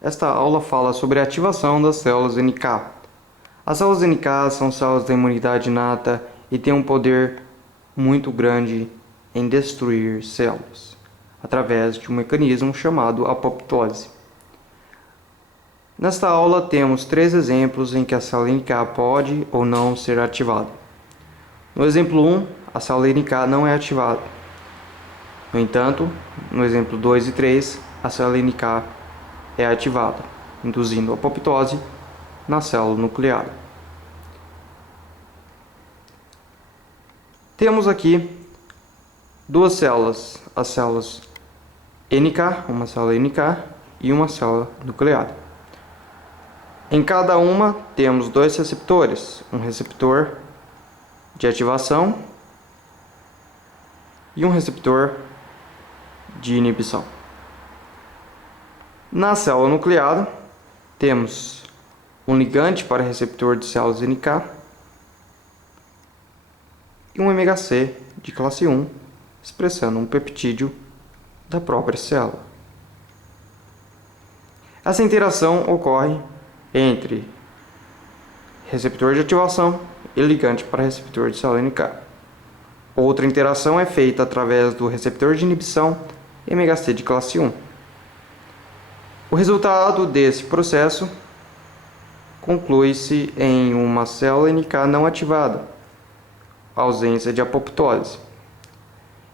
Esta aula fala sobre a ativação das células NK. As células NK são células da imunidade inata e têm um poder muito grande em destruir células, através de um mecanismo chamado apoptose. Nesta aula temos 3 exemplos em que a célula NK pode ou não ser ativada. No exemplo 1, a célula NK não é ativada. No entanto, no exemplo 2 e 3, a célula NK é ativada, induzindo apoptose na célula nucleada. Temos aqui duas células, as células NK, uma célula NK e uma célula nucleada. Em cada uma temos 2 receptores, um receptor de ativação e um receptor de inibição. Na célula nucleada, temos um ligante para receptor de células NK e um MHC de classe 1, expressando um peptídeo da própria célula. Essa interação ocorre entre receptor de ativação e ligante para receptor de célula NK. Outra interação é feita através do receptor de inibição MHC de classe 1. O resultado desse processo conclui-se em uma célula NK não ativada, ausência de apoptose.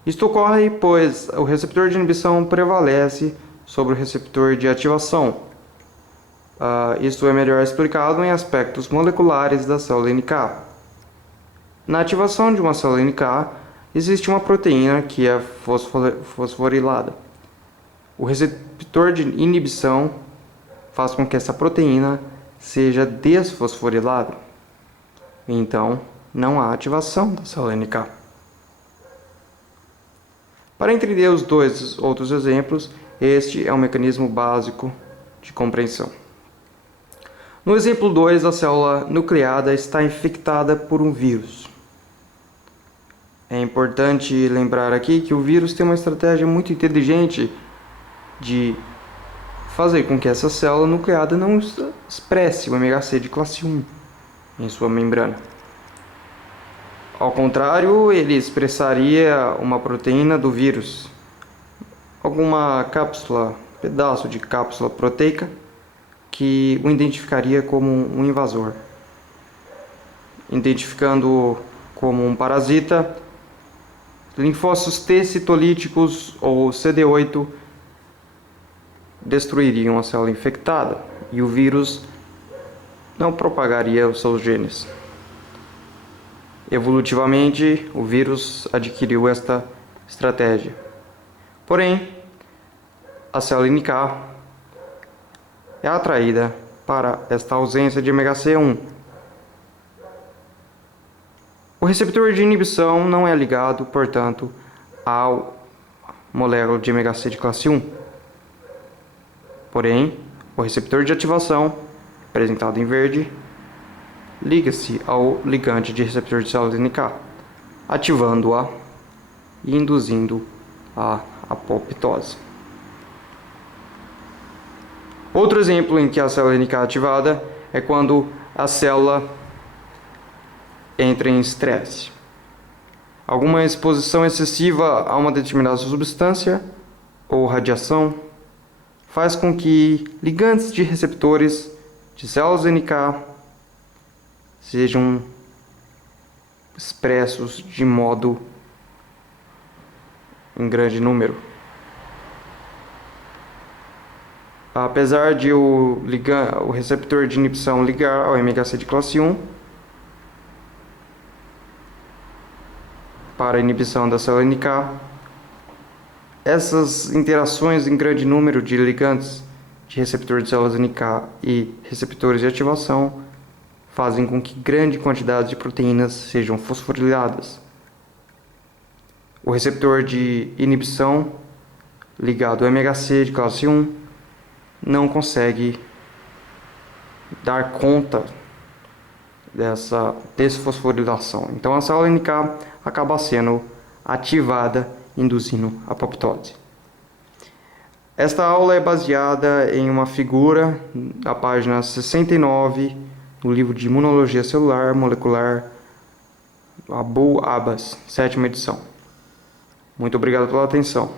Isto ocorre pois o receptor de inibição prevalece sobre o receptor de ativação. Isto é melhor explicado em aspectos moleculares da célula NK. Na ativação de uma célula NK, existe uma proteína que é fosforilada. O receptor de inibição faz com que essa proteína seja desfosforilada. Então, não há ativação da célula NK. Para entender os 2 outros exemplos, este é um mecanismo básico de compreensão. No exemplo 2, a célula nucleada está infectada por um vírus. É importante lembrar aqui que o vírus tem uma estratégia muito inteligente de fazer com que essa célula nucleada não expresse o MHC de classe 1 em sua membrana. Ao contrário, ele expressaria uma proteína do vírus, alguma cápsula, pedaço de cápsula proteica, que o identificaria como um invasor. Identificando-o como um parasita, linfócitos T citolíticos ou CD8 destruiriam a célula infectada e o vírus não propagaria os seus genes. Evolutivamente, o vírus adquiriu esta estratégia. Porém, a célula NK é atraída para esta ausência de MHC1. O receptor de inibição não é ligado, portanto, ao molécula de MHC de classe 1. Porém, o receptor de ativação, representado em verde, liga-se ao ligante de receptor de células NK, ativando-a e induzindo a apoptose. Outro exemplo em que a célula NK é ativada é quando a célula entra em estresse. Alguma exposição excessiva a uma determinada substância ou radiação faz com que ligantes de receptores de células NK sejam expressos de modo em grande número. Apesar de o receptor de inibição ligar ao MHC de classe 1 para a inibição da célula NK, essas interações em grande número de ligantes de receptor de células NK e receptores de ativação fazem com que grande quantidade de proteínas sejam fosforiladas. O receptor de inibição ligado ao MHC de classe 1 não consegue dar conta dessa desfosforilação. Então a célula NK acaba sendo ativada, induzindo apoptose. Esta aula é baseada em uma figura, na página 69, do livro de Imunologia Celular Molecular, Abu Abbas, 7ª edição. Muito obrigado pela atenção.